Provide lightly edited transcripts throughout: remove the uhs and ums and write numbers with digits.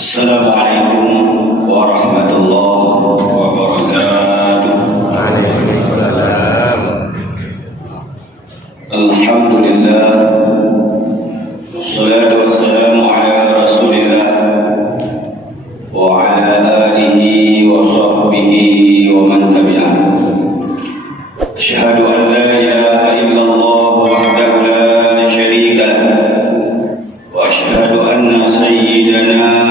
Assalamualaikum warahmatullahi wabarakatuh. Waalaikumsalam. Alhamdulillah, wassalatu wassalamu ala Rasulillah wa ala alihi wa sahbihi wa man tabi'ah. Asyhadu an la ilaha illallah wahdahu la syarika lah wa asyhadu anna sayyidana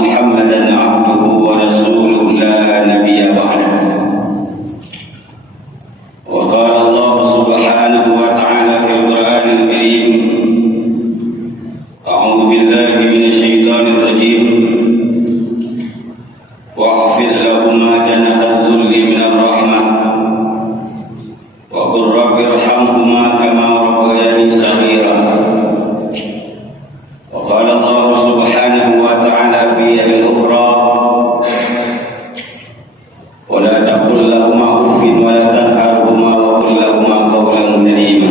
Muhammadan abduhu wa rasuluhu la nabiyya ba'dah. Wa qala Allah subhanahu wa ta'ala fil Qur'anil Karim, a'udzu billahi minasy syaithanir rajim, wahfid lahumma janaha dhulli minar rahmah wa qur rabbi irhamhuma kama rabbayani shaghira. Wa qala Allah subhanahu wa ta'ala fi ayatin ukhra, wa la taqul lahumā uffin wa la tanharhumā wa qul lahumā qawlan karīmā.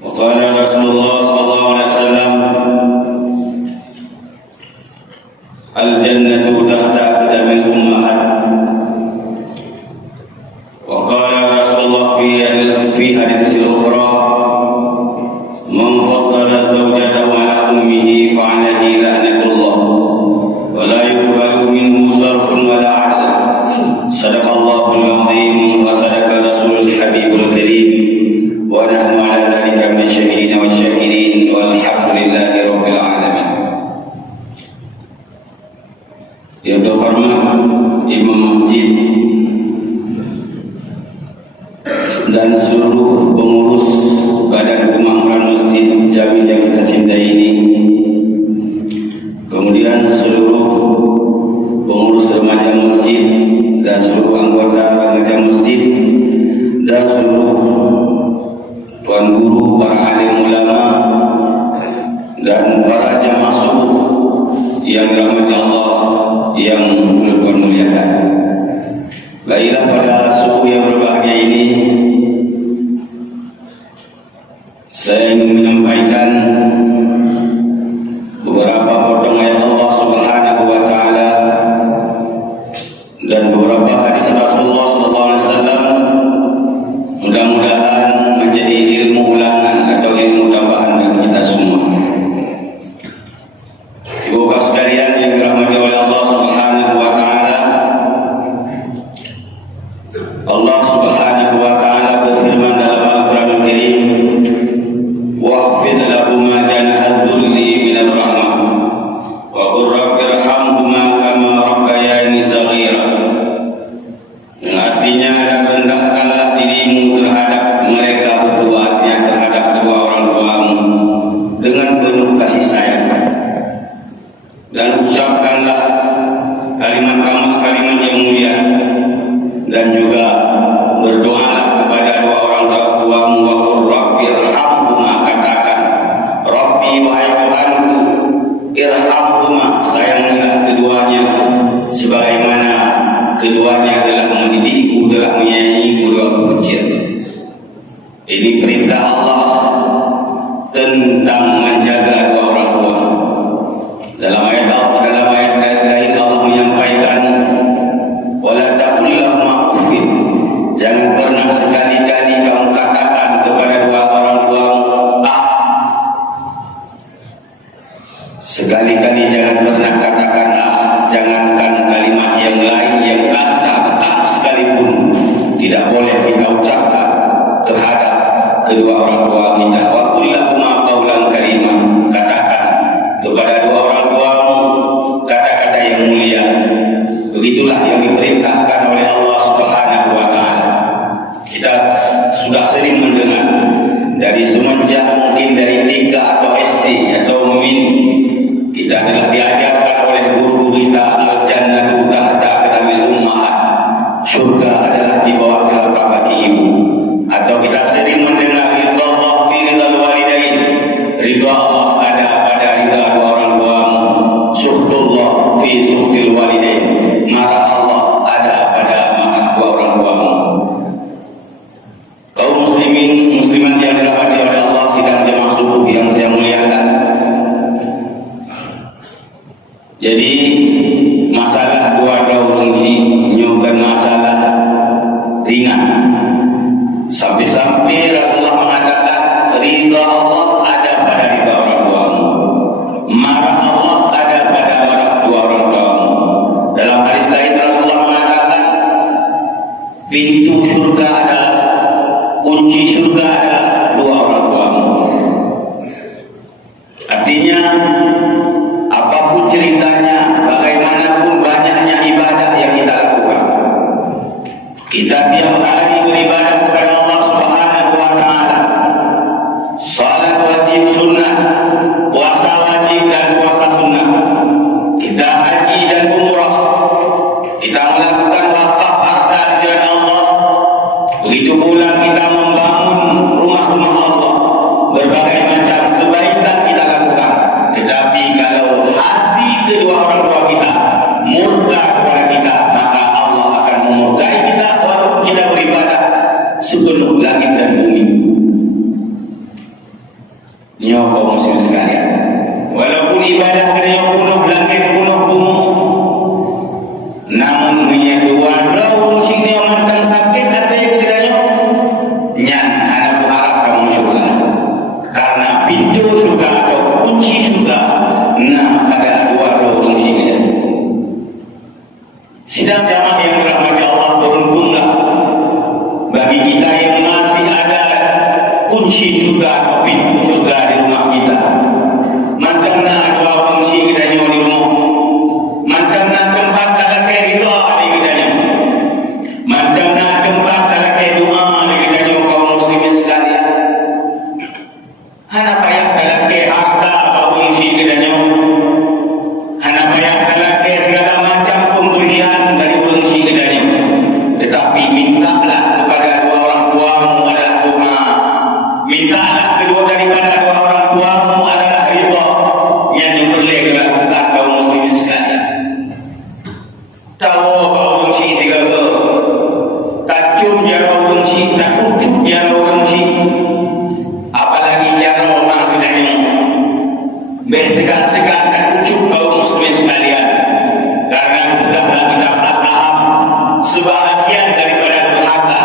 Wa qala Rasulullah sallallahu alaihi wasallam, al-jannatu tahta aqdamil ummahat. Wa qala Rasulullah fi haditsil ukhra, man faddala zawjatahu ala ummihi fa alayhi la'natullah wa la yuqbalu minhu sarfun wa la 'adl. Sadaqallahul 'azim wa sadaqa rasulul habibul karim wa nahnu 'ala dhalika minasyahidin wasyakirin walhamdulillahi rabbil alamin. Yang terhormat Imam Masjid dan seluruh pengurus Badan Kemakmuran Masjid Jami yang kita cintai ini, kemudian seluruh pengurus remaja masjid dan seluruh anggota remaja masjid dan seluruh tuan guru, para alim ulama dan para jamaah subuh yang dirahmati Allah yang Tuhan muliakan. Baiklah, pada subuh yang berbahagia ini saya ingin menyampaikan beberapa potong ayat Allah Subhanahu wa taala dan beberapa hadis Rasulullah sallallahu alaihi wasallam. Mudah-mudahan menjadi ilmu ulangan atau ilmu tambahan bagi kita semua. Ibu bapak sekalian yang dirahmati oleh Allah Subhanahu wa taala, Allah Subhanahu wa taala berfirman dalam Al-Qur'anul Karim, wahfid lahumma janaha dhulli minar rahmah wa qur rabbi irhamhuma kama rabbayani shaghira. Artinya, dan rendahkanlah dirimu terhadap mereka berdua, artinya terhadap kedua orang tuamu, dengan penuh kasih sayang, dan ucapkanlah kalimat-kalimat yang mulia, dan juga berdoalah kepada dua orang tuamu. Wa qur rabbi irhamhuma, katakan, Rabbi, wahai Tuhanku, irhamhuma, sayangilah keduanya sebagaimana keduanya telah mendidikku, telah menyayangiku waktu kecil. Ini perintah Allah tentang menjaga dua orang tua. Dalam ayat lain Allah menyampaikan, wala taqul lahumā uffin, jangan pernah sekali-kali kamu katakan kepada dua orang tuamu ah. Sekali-kali jangan pernah katakan ah. Jangankan kalimat yang lain yang kasar, ah sekalipun tidak boleh kita ucapkan terhadap kedua orang tua kita. Wa qul lahumā qawlan karīmā, katakan kepada dua orang tuamu kata-kata yang mulia. Begitulah yang diperintahkan oleh Allah Subhanahu wa taala. Kita sudah sering mendengar dari semenjak mungkin dari TK atau SD atau MIN, kita telah diajarkan oleh guru-guru kita, al-jannatu tahta aqdamil ummahat, surga adalah di bawah telapak kaki ibu. Atau kita sering mendengar ridha Allah fi ridhal walidain, ridha Allah ada pada ridha dua orang tuamu, suhtullah fi suhtil walidain, marah Allah ada pada marah dua orang tuamu. Kaum muslimin muslimat yang dirahmati oleh Allah, sidang jamaah subuh yang saya muliakan, Jadi masalah dua orang si nyokan masalah ringan. Sampai-sampai Rasulullah mengatakan ridha Allah ada pada ridha orang tuamu, marah Allah ada pada marah dua orang tuamu. Dalam hadis lain Rasulullah mengatakan pintu surga adalah, kunci surga adalah dua orang tuamu. Artinya apapun ceritanya, bagaimanapun banyaknya ibadah yang kita lakukan, kita tiap hari beribadah kepada Allah Subhanahu wa taala. Salat wajib sunnah, puasa wajib dan puasa sunnah. Kita haji dan umrah. Kita melakukan wakaf harta di jalan Allah. Begitu pula kita membangun rumah-rumah Allah. Berbagai macam kebaikan kita lakukan. Tetapi kalau hati kedua orang tua kita murka kepada kita, maka Allah akan memurkai kita walaupun kita beribadah sepenuh langit dan bumi. Nyo kaum muslim sekalian, walaupun ibadah kita penuh langit penuh bumi, namun menyedua daun sini orang sakit ada yang tidaknya nyan anak berharap kamu surga, karena pintu surga atau kunci surga nah pada dua daun sini. Sidang jamaah yang dirahmati Allah, beruntunglah bagi kita yang masih ada kunci surga atau pintu surga di rumah kita. Mantapnya dua kunci kita di rumah, mantapnya tempat dalam ridha di kita, mantapnya tempat dalam doa di kita kaum muslimin sekalian. Hana payah dalam harta atau kunci kita, hana payah dalam segala macam pemberian dari kunci kita, tetapi mintalah kepada dua orang tuamu adalah doa. Mintalah kedua daripada dua orang tuamu adalah ridha yang boleh dilakukan kaum muslimin sekalian. Tahu kaum muslimin tiga ke tajum ya kaum muslimin, tak ucup ya kaum muslimin, apalagi jaro orang kedanya bersegan-segan dan ucup kaum muslimin sekalian, karena mudahlah kita paham sebahagian daripada durhaka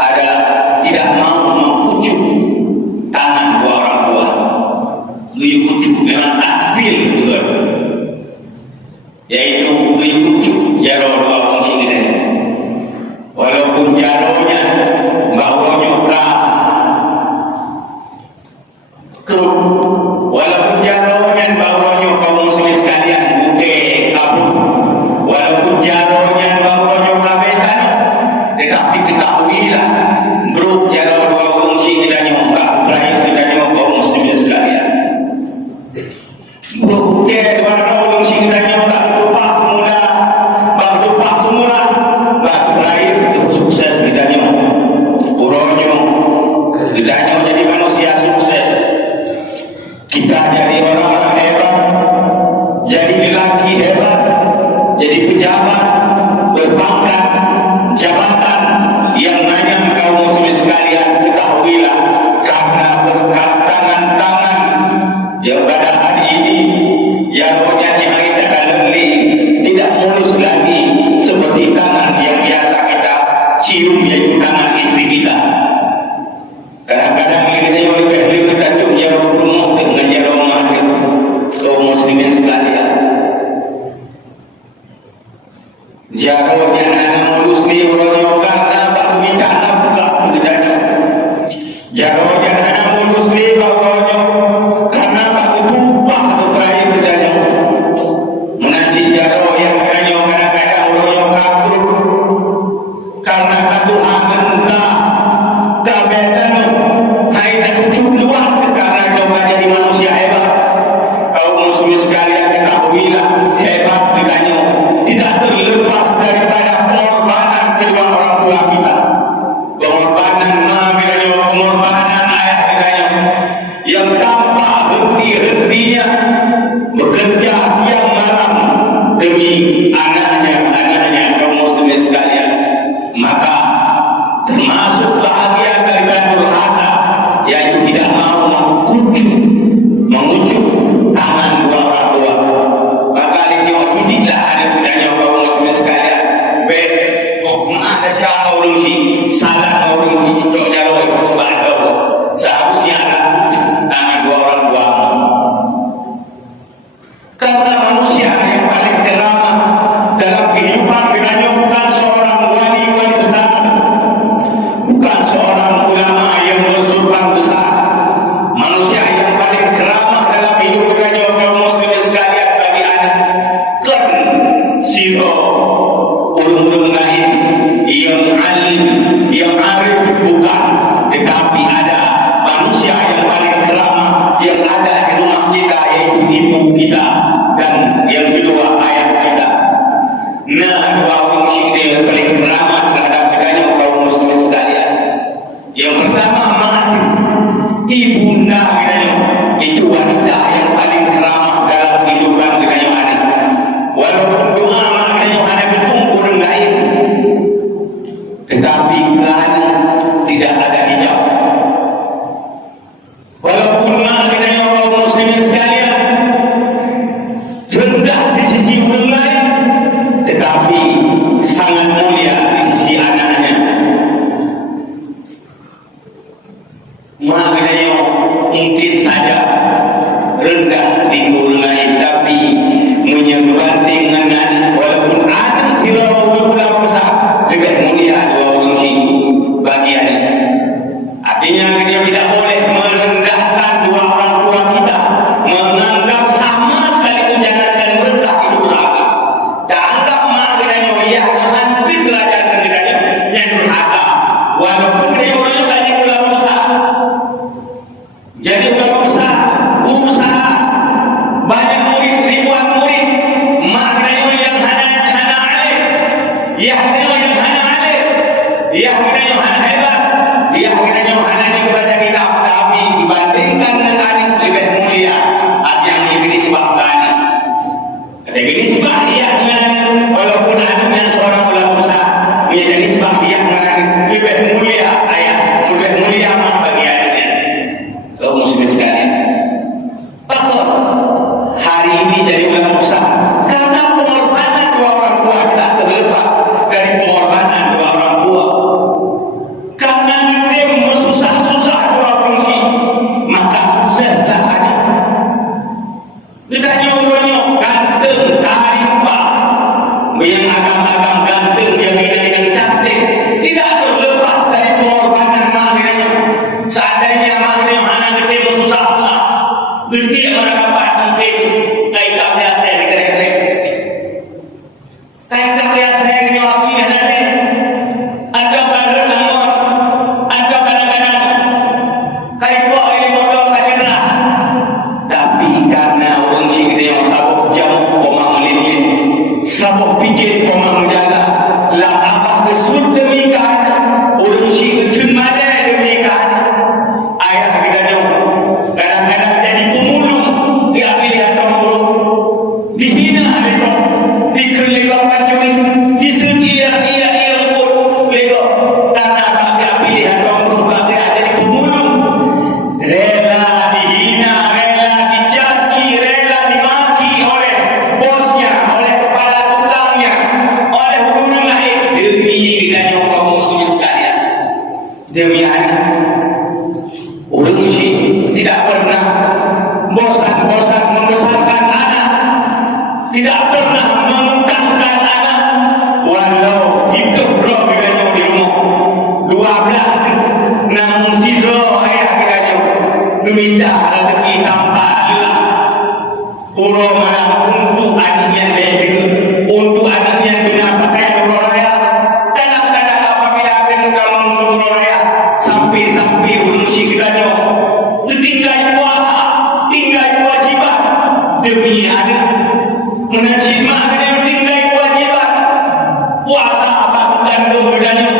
adalah tidak mau mengucup tangan dua orang tua. Luyu ucup memang takbil juga, yaitu luyu ucup jaro dua orang sini. Walaupun jaronya baunya kerut, walaupun jaronya baunya kaum muslim sekalian buke kabut, walaupun jaronya baunya kabetan, tetapi ketahuilah bro jaro dua fungsi kita nyongkak lahir kita nyongkak kaum muslimin sekalian. Bro ke dua fungsi kita nyongkak tumpah semula, bak tumpah semula, bak lahir itu sukses kita nyongkak kuronyo kita nyongkak jadi manusia sukses. Kita jadi orang-orang hebat, jadi lelaki hebat, jadi pejabat berpangkat jabatan yang nanya kaum muslimin sekalian, ketahuilah karena berkat tangan-tangan yang pada hari ini jaronya di hari terkaleli tidak mulus lagi seperti tangan yang biasa kita cium, yaitu tangan istri kita. Kadang-kadang kita yang lebih ahli kita cium jaro rumah dengan jaro mati kaum muslimin sekalian. Jaronya anak mulus ni orang karena tak minta nafkah kedanya. Jaronya anak mulus ni orang karena tak tumpah terakhir kedanya. Serta manusia yang paling keramah dalam kehidupan kiranya bukan seorang wali-wali besar, bukan seorang ulama yang bersurban besar. Manusia yang paling keramah dalam hidup kiranya kaum muslimin sekalian bagi anak kan siro ulung-ulung lain yang alim, yang arif bukan, tetapi ada manusia yang paling keramah yang ada di rumah kita, yaitu ibu kita dan yang kedua ayah kita. Nah, dua orang syekh yang paling keramah terhadap kiranya kaum muslimin sekalian. Yang pertama mati ibunda kiranya, itu wanita yang paling keramah dalam kehidupan kiranya anak. Walaupun doa maknanya ada berkumpul lain, tetapi kerana tidak ada hijab. Walaupun maknanya kaum muslimin sekalian rendah di sisi orang lain, tetapi sangat mulia di sisi anaknya. Maknanya mungkin saja rendah di orang lain, tapi menyebanding dengan walaupun anak sirau berulang besar lebih mulia dua orang si bagiannya. Artinya dia tidak boleh merendahkan dua orang tua kita, menganggap sama sekali menjangankan rendah itu durhaka. Tak anggap maknanya ia sampai derajat derajatnya yang durhaka. Walaupun dia orang tadi ulang besar, jadi ulang besar, guru besar, banyak murid, ribuan murid, maknanya yang hana alim, yang hana alim, yang hana hebat, yang hana dibaca kitab, tapi dibandingkan dengan alim lebih mulia. Yang ini nisbah tani, ketika nisbah ia walaupun alimnya seorang ulama besar, ia jadi nisbah ia lebih mulia ayah, lebih mulia bagiannya. Kaum muslimin sekalian, takut hari ini jadi ulama besar karena pengorbanan dua orang tua. Tidak terlepas dari pengorbanan dua orang tua. Karena kita susah-susah dua fungsi, maka sukseslah ada. Kita nyuruhnya ganteng, tarik rupa, yang agam-agam ganteng, yang ini cantik, tidak terlepas dari pengorbanan maknanya. Seandainya maknanya hanya kita susah-susah, gede mana dapat mungkin kayak tak biasa dikerek-kerek, kayak tak biasa yang nyawaki nanti ada pada namun ada kadang-kadang kayak kok ini modal kacirah. Tapi karena orang sih kita yang sabuh jauh komang melilin, sabuh pijit komang menjaga, lah apa kesud demi kana orang sih kecun mana demi kana ayah kita jauh. Kadang-kadang jadi pemulung, dia pilihan pemulung, dihina mereka, dikelegak pancuri, disedia pun legak, karena tak pilihan pemulung, dia jadi pemulung, rela dihina, rela dicaci, rela dimaki oleh bosnya, oleh kepala tukangnya, oleh orang lain demi kita kaum muslimin sekalian, demi anak. Orang sih tidak pernah bosan-bosan membesarkan anak, tidak pernah mengutangkan anak, walau hidup roh bedanya di rumah 12, namun si roh ayah bedanya meminta rezeki tanpa lelah. Pura mana untuk anaknya bebel, untuk anaknya guna pakai urut raya. Kadang-kadang apabila akan kamu urut raya, sampai-sampai urusi bedanya tinggal puasa, tinggal kewajiban demi anak. Menajimah dengan tinggal kewajiban puasa apa bukan bedanya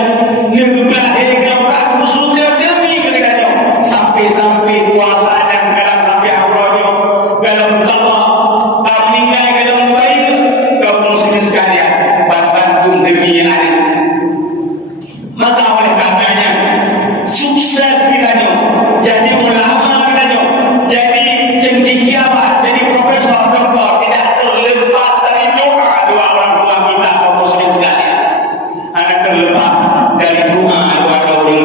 yang berakhir kenapa sudah demi bedanya sampai-sampai puasa dan kadang sampai awalnya dalam tawa meninggal dalam baik kaum muslimin sekalian bantu demi anak. Maka oleh karenanya sukses bedanya jadi ulama bedanya jadi cendekiawan, jadi profesor, doktor, tidak terlepas dari doa dua orang tua kita kaum muslimin sekalian. Ada terlepas dari doa dua orang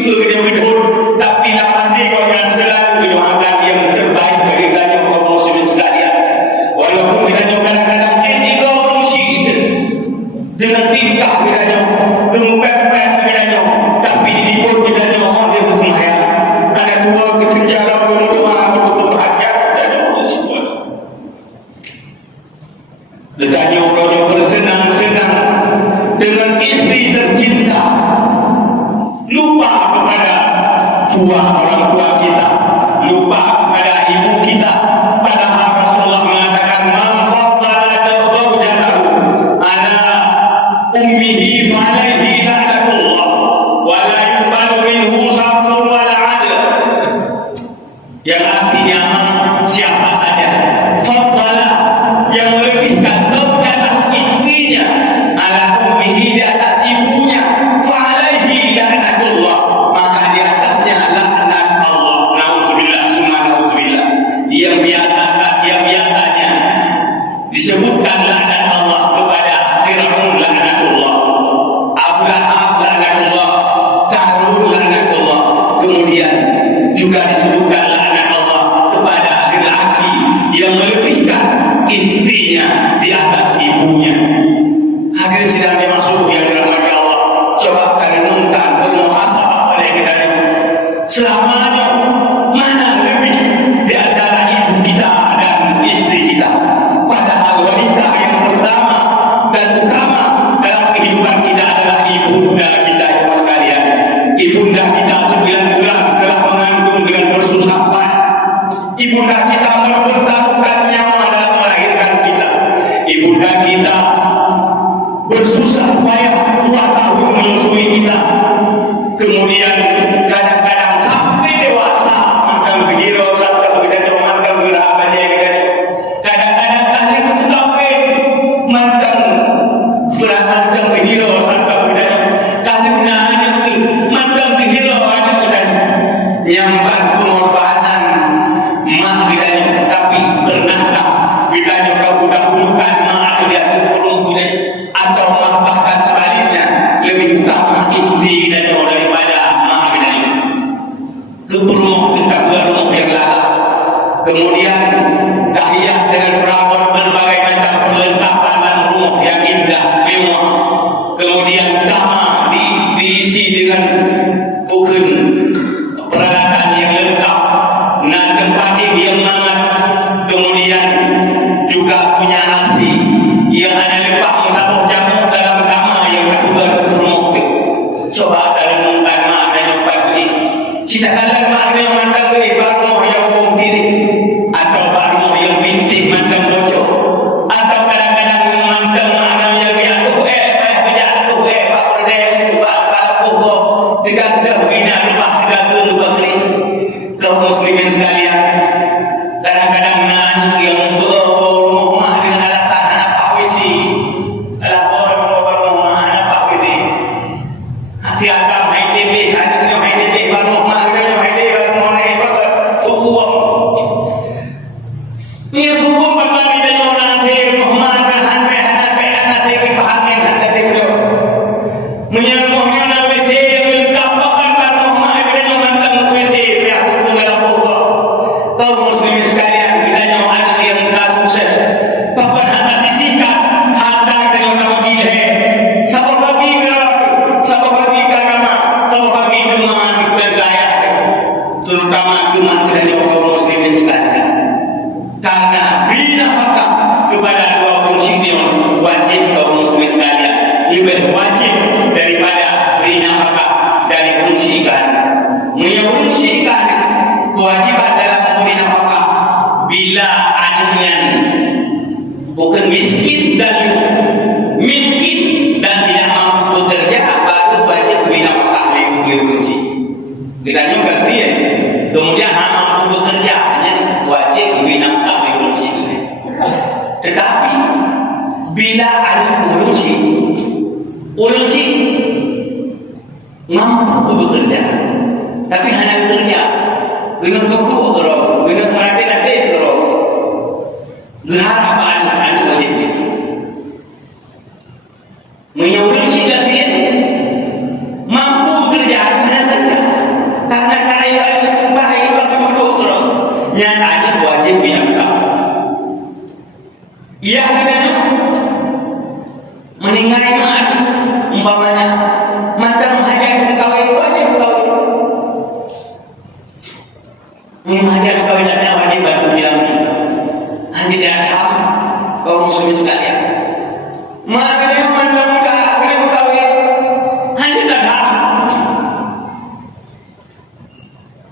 itu dia hidup, tapi dapat yang selalu doakan yang terbaik bagi kita kaum muslimin sekalian. Walaupun kita kadang-kadang etika musyid dengan tingkah kita mempepet kita, tapi dihibur kita dia bersemayam. Ada dua kecenjaran berdoa untuk kebahagiaan kita semua. Kita bersenang-senang dengan istri tercinta, lupa kepada orang tua kita, lupa kepada ibu kita. Padahal Rasulullah mengatakan, man faddala zawjatahu ala ummihi fa alaihi la'natullah wa la yuqbalu minhu sarfun wa la 'adl. Yang artinya siapa saja faddala yang melebihkan zawjatahu istrinya ala ummihi di atas ibunya fa alaihi la'natullah, maka di atasnya laknat Allah. Nauzubillah summa nauzubillah. Yang biasanya disebutkan laknat Allah kepada Fir'aun laknatullah, Abu Lahab laknatullah, Qarun laknatullah. Kemudian juga disebutkan laknat Allah kepada lelaki yang melebihkan istrinya di atas ibunya. Hadirin sidang yang masuk yang dirahmati Allah, coba renungkan, bermuhasabah pada kita selamanya mana lebih di antara ibu kita dan istri kita. Padahal wanita yang pertama dan utama dalam kehidupan kita adalah ibunda kita ya sekalian. Ibunda kita 9 bulan telah mengandung dengan bersusah payah. Ibunda kita mempertaruhkan nyawa dalam melahirkan kita. Ibunda kita bersusah payah 2 tahun menyusui kita. Kemudian kadang-kadang sampai dewasa mandang begiro sampai kita mandang gerakannya kita. Kadang-kadang lahir kawin mandang mandang begiro sampai kita. Kahirnya itu mandang begiro ada kita. Nyambat pengorbanan mak kita, tapi pernahkah kita dahulukan mak dia perlu kita, atau bahkan sebaliknya lebih utama istri kita daripada mak kita? Keperluan kita berumur yang lalu, kemudian dahias dengan perawat berbagai macam perlengkapan dan rumah yang indah mewah, kemudian kamar diisi dengan bukan peralatan yang lengkap, dan tempat yang hangat, kemudian juga punya nasi yang ada lepah sabuk jamu dalam kamar yang ketuban rumah. Coba renungkan mak dan nyampai beli cita-cita mak yang mandang beli baru yang bom diri, atau baru yang bintih mandang bocor, atau kadang-kadang mandang mak yang jatuh jatuh baru dia baru tegak-tegak bina rumah tegak lupa kering. Kaum muslimin sekalian, kadang-kadang anak yang berumah dengan alasan anak pahwisi adalah berumah anak pahwisi hati agam HDB hadanya HDB berumah hadanya HDB berumah hebat subuh ini subuh berbagi dengan nanti Muhammad hanbe hanbe hanbe pahangin hanbe bro menyemuhnya nabi kapakkan Muhammad dengan mandang wisi pihak dalam buku. Kaum muslimin sekalian, kita nyawa yang tak sukses bahkan hanya sisihkan harta dengan nama gile sabab bagi gerak, sabab bagi agama, sabab bagi geman bergaya, terutama geman dari kaum muslimin sekalian. Karena bila fakta kepada dua fungsi wajib kaum muslimin sekalian lebih wajib daripada beri nafkah dari fungsi ikan. Menyungsikan kewajiban dalam memberi nafkah bila adanya bukan miskin dan tidak mampu bekerja, baru wajib beri nafkah dari fungsi. Kita juga dia kemudian mampu bekerja hanya wajib beri nafkah dari fungsi. Tetapi bila ada fungsi mampu bekerja, tapi hanya bekerja dengan buku terus, dengan mati terus, berharap ada wajibnya. Menyuruh si kafir mampu bekerja, hanya kerja. mengajar kawilannya wajiban ujami. Hanya diadham kaum muslimin sekalian. Maka dia muda-muda kena kawin. Hanya diadham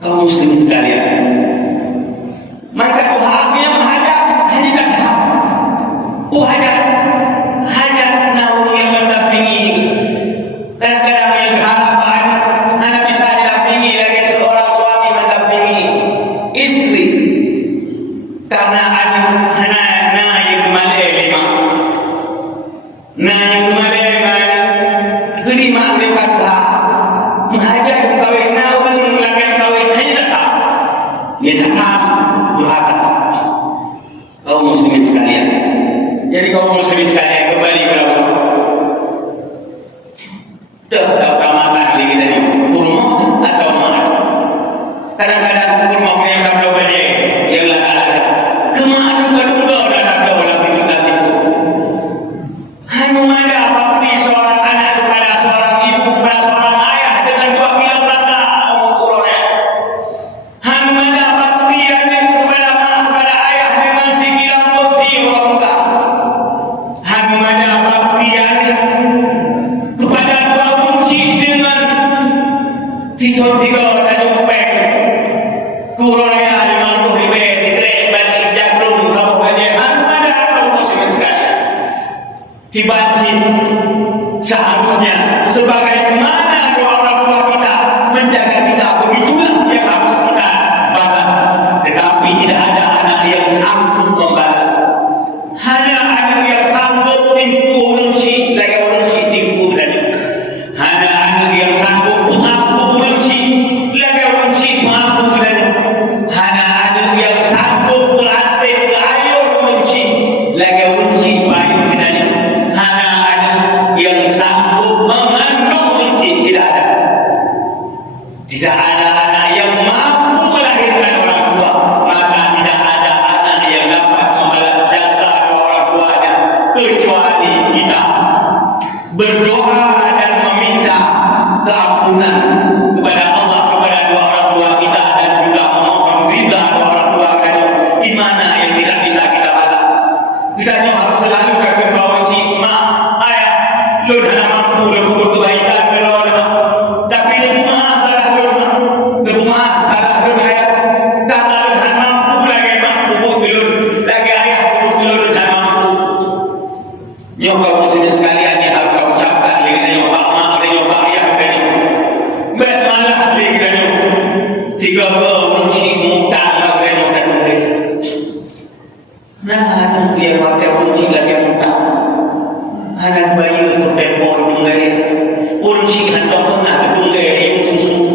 kaum muslimin sekalian. Maka Tuhannya menghadap hanya diadham. Hajat naung yang mendampingi. Kadang-kadang yang harapan hanya bisa didampingi lagi seorang suami mendampingi istri karena ada hana yang kembali lima kelima lima menghajat kawin naun lagi kawin hanya datang dia datang durhaka kaum muslimin sekalian. Jadi kaum muslimin sekalian kembali kepada utamakan diri kita ni rumah atau mana. Kadang-kadang rumah yang tak tahu balik yang lada-lada kemana juga dah tak tahu lagi kita situ. Hanya ada bakti seorang anak kepada seorang ibu kepada seorang ayah dengan 2 kilo belaka ukurannya. Hanya ada bakti yang kepada mak kepada ayah dengan 3 kilo putih orang muda. Hanya ada bakti yang kepada dua kunci dengan tiga dan upeng kuraya dengan kuhibe titrek balik jagung kabupaten ada kaum muslimin sekalian dibanci seharusnya sebagaimana doa orang tua kita menjaga kita begitulah yang harus kita balas, tetapi tidak ada anak yang sanggup membalas. Hanya anak yang sanggup timpu urunci lagi urunci timpu dan hanya anak yang sanggup mengaku urunci lagi urunci mengaku dan hanya anak yang sanggup berlatih berayun urunci lagi urunci payung dan hanya anak yang sanggup mengandung urunci tidak ada anak yang mampu melahirkan orang tua, maka tidak ada anak yang dapat membalas jasa orang tuanya kecuali kita berdoa dan meminta keampunan kepada Allah kepada dua orang tua kita dan juga memohon ridha orang tua kita. Di mana yang tidak bisa kita balas? Kita harus selalu kata bahawa mak, ayah, lu dah mampu lu berkebaikan kalau tapi lu salah lu salah lu ayah. Kalau lu dah mampu lagi mampu lu lagi ayah lu dah mampu. Nyoba muslimin sekalian yang harus kau ucapkan dengan nyoba mak dan nyoba ayah dan bet malah dengan tiga berunci muda dan nyoba nah yang pakai unci lagi muda anak bayi untuk depoi tungai unci hendak pernah ke tungai yang susu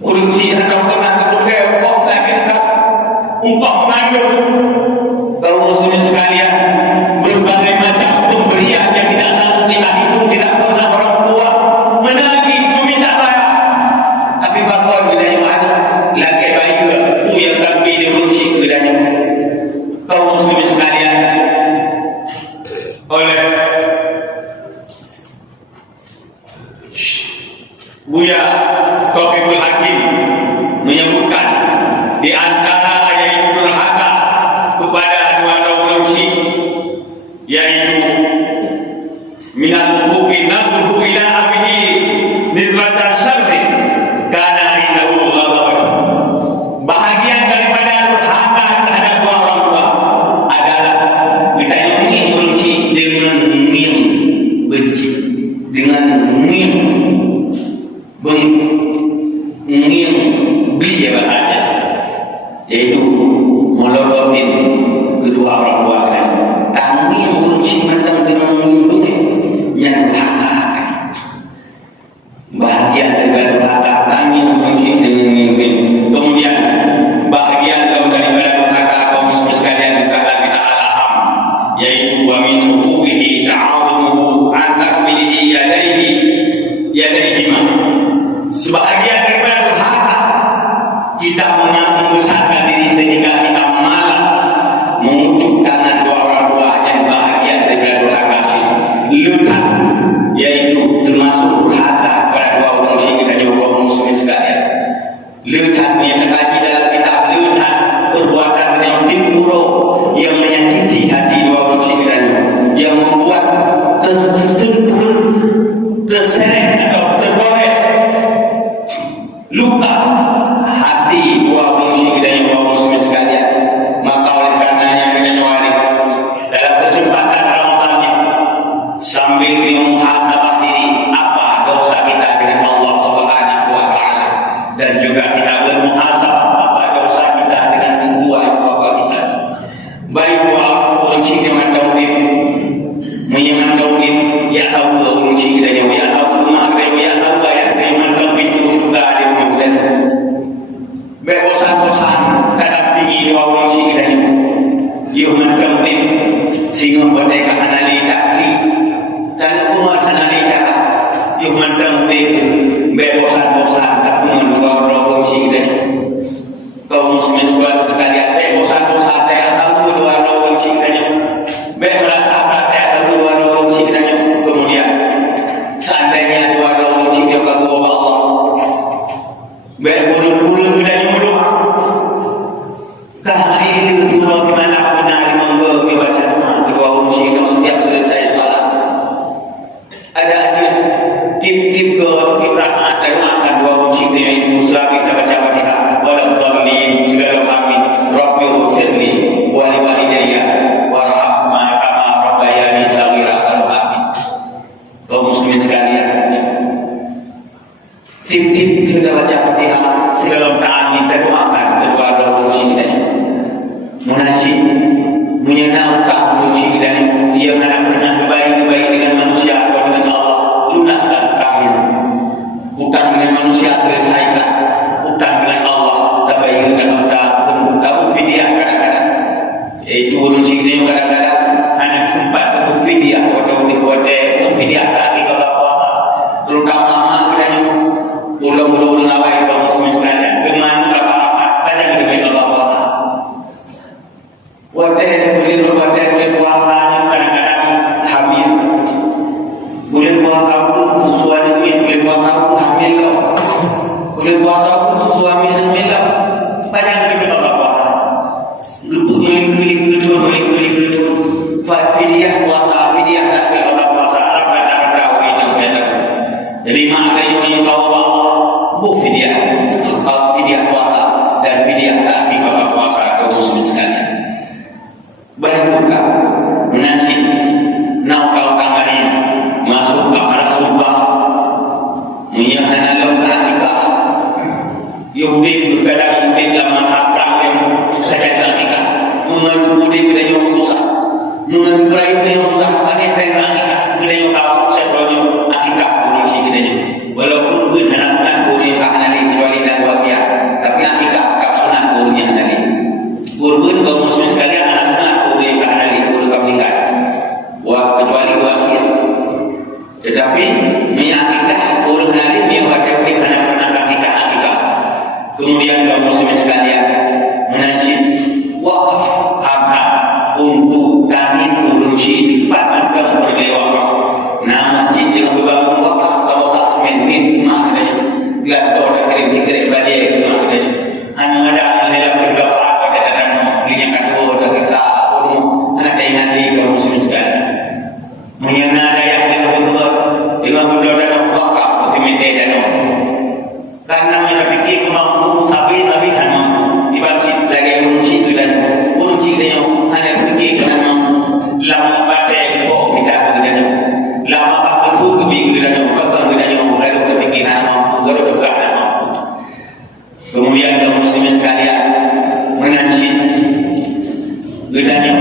unci hendak pernah ke tungai umpah lagi umpah menanggung. Kalau muslimin sekalian berbagai macam pemberian yang tidak sanggup kita hitung tidak pernah orang tua menagih meminta bayar, tapi bakal bila yang ada lagi bayi yang tak pilih unci bilanya. Kaum muslimin sekalian, oleh Buya Taufiqul Hakim menyebutkan di antara yaitu durhaka kepada dua revolusi yaitu minal hukuki nadruhu ila abihi nidratan syarri kana indahu ghadabah. Bahagian daripada durhaka terhadap dua orang tua adalah kita ingin berusi dengan niat benci, dengan niat beli bahagia, yaitu melolotin kedua orang tua kita. Kami yang berusi macam dengan mengunjungi yang durhaka. Bahagian daripada durhaka kami yang berusi dengan mengunjungi. Kemudian bahagian daripada durhaka kaum muslimin sekalian juga kita alham, yaitu wa min huquqihi ta'awuduhu an takmilihi yadaihima. Sebahagian daripada durhaka kita membesarkan diri sehingga kita malas mengucuk tangan dua orang tua yang bahagian daripada durhaka lutat, yaitu termasuk durhaka kepada dua orang kita juga muslim sekalian. Lutat yang terkaji dalam kitab luka hati dua muslim dan dua muslim sekalian. Maka oleh karenanya dengan wali dalam kesempatan Ramadan ini sambil memuhasabah diri apa dosa kita dengan Allah Subhanahu wa taala, dan juga kita bermuhasabah apa dosa kita dengan dua bapa kita. Baik orang Cina yang tauhid menyeman tauhid ya tahu orang Cina yang ya tahu mak ya tahu ya yang tauhid itu sudah ada kemudian berosan-osan dalam tinggi orang Cina yang tauhid sehingga mereka hanali takli dan umat hanali cara yang tauhid berosan-osan tak menurut orang Cina kaum muslim sekalian berosan-osan asal dua orang Cina merasa asal dua orang Cina kemudian seandainya dua orang Cina kagum Allah berburu-buru dan berdoa kahari itu semua kemana pun hari minggu baca kedua orang Cina setiap selesai salat ada aja tip-tip ke kiraat dan makan dua orang Cina itu selagi kita baca Fatihah walau dhalin segala amin rabbi ufirli wali walidayya warhamma kama rabbayani shaghira amin. Kaum muslimin sekalian, tip-tip kita baca Fatihah segala amin dan doakan kedua orang Cina munajat menyenangkan orang Cina dia hendak pernah baik-baik dengan manusia atau dengan Allah, lunaskan utangnya. Utang dengan manusia selesaikan, utang dengan Allah tabayyun utang tahu fidyah kadang-kadang, yaitu orang Cina yang kadang-kadang hanya sempat tahu fidyah atau dibuat fidyah tadi kalau puasa, terutama mak kadang ulang-ulang ngawai kaum muslimin sekalian dengan rapat-rapat banyak demi Allah puasa. Boleh puasa kadang-kadang hamil, boleh puasa aku sesuai dengan boleh puasa aku hamil lo, boleh puasa aku sesuai dengan hamil lo, banyak demi Allah puasa. Gubuk meling-meling buat fidyah puasa fidyah tak ke Allah puasa apa dah tahu ini kita. Jadi mak yang tahu Allah bu fidyah puasa dan fidyah tak ke Allah puasa kaum muslimin sekalian. Baik buka menanti naukal kamarin masuk ke arah sumpah menyahana lau akikah Yahudi berkadang mungkin dalam hatam yang sadar akikah mengandung mudik bila yang susah mengandung rayu bila yang susah aneh pengen akikah bila yang tahu sukses kalau akikah kurang si kita walaupun pun anak sunat kurang kahanani kecuali dan wasiat tapi akikah kap sunat kurangnya hanani kurun kaum muslim sekalian anak sunat kurang kahanani kurang kap meninggal kecuali wasiat. Tetapi menyakitkan urus hari yang ada di mana akikah. Kemudian kaum muslimin sekalian menanjid wakaf harta untuk kami turun di tempat anda pergi wakaf. Nah masjid yang berbangun wakaf kalau saksemen ini cuma adanya gelar doa kirim balik cuma adanya hanya ada dalam tiga faham pada dalam yang kedua dan kita ada ingat di kaum muslimin sekalian menyenada yang dengan berdua dan wakaf ultimate dan karena mereka fikir mampu sabi-sabihan mampu dibanding lagi urunci itu dan urunci itu hanya fikir karena mampu lama pakai kok tidak dan lama pakai suku bingung dan bahkan tidak lalu berfikir hanya mampu lalu berkata mampu. Kemudian kaum muslimin sekalian menanjid gedanya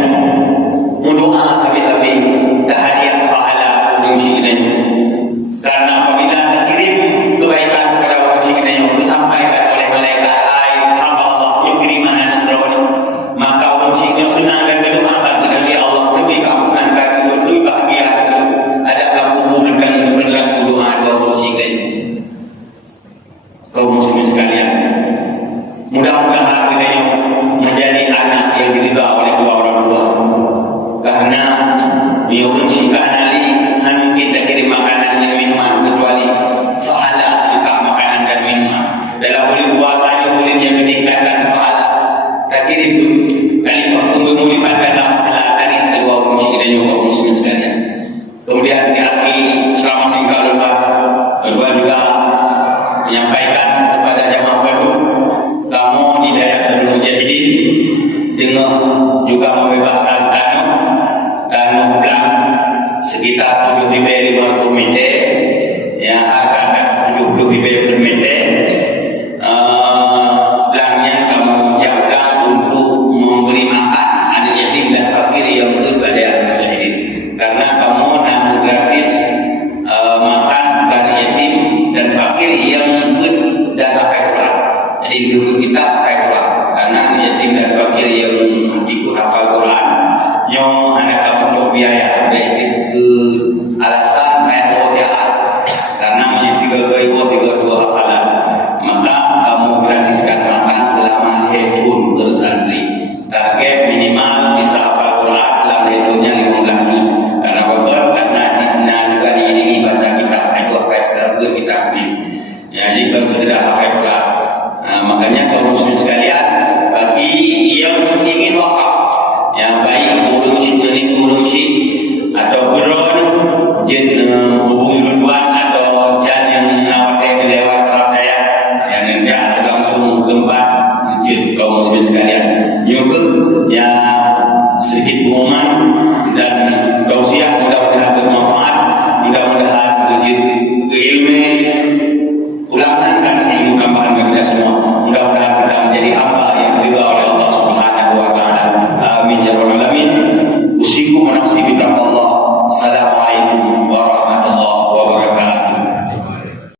mendoa sabi-sabi tahadiah fahala urunci itu. Karena apabila terkirim kebaikan kepada orang Cina yang disampaikan oleh malaikat hai hamba Allah yang kiriman anugerah maka orang Cina senang dan berdoakan kepada dia Allah lebih keampunan kami lebih bahagia ada kubur dan berlaku doa dua orang Cina. Kaum muslimin sekalian, mudah-mudahan kita menjadi anak yang diridha oleh dua orang tua kepada jamaah penduduk kamu di daerah Darul Mujahidin dengan juga membebaskan tanah Blang sekitar 7.500 meter yang harga 70.000 per meter. Blangnya kamu jaga untuk memberi makan anak yatim dan fakir yang berada di Mujahidin, karena kamu nanggung gratis makan dari yatim dan fakir yang dan fakir. Jadi guru kita fakir, karena yatim dan fakir yang